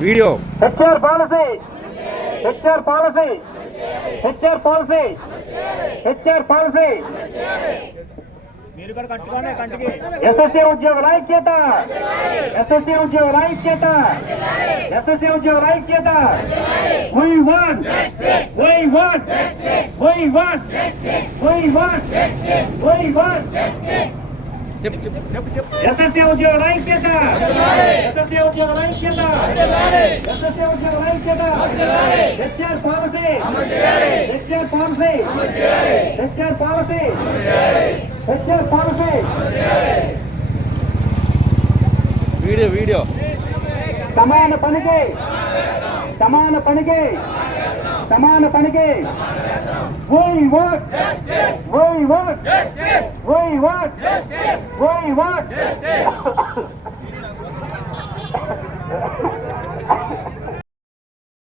video HR policy HR policy HR policy HR policy SSC ఉద్యోగుల ఐక్యత SSC ఉద్యోగుల ఐక్యత ఎస్ఎస్సీ ఉద్యోగుల ఐక్యత We want we want we want we want we want SSC ఉద్యోగుల ఐక్యత ఎస్ఎస్సీ ఉద్యోగుల ఐక్యత ఎస్ఎస్సీ ఉద్యోగుల ఐక్యత HR policy HR policy HR policy HR policy video video సమాన పనికి సమాన పనికి సమాన పనికి We want we want we want we want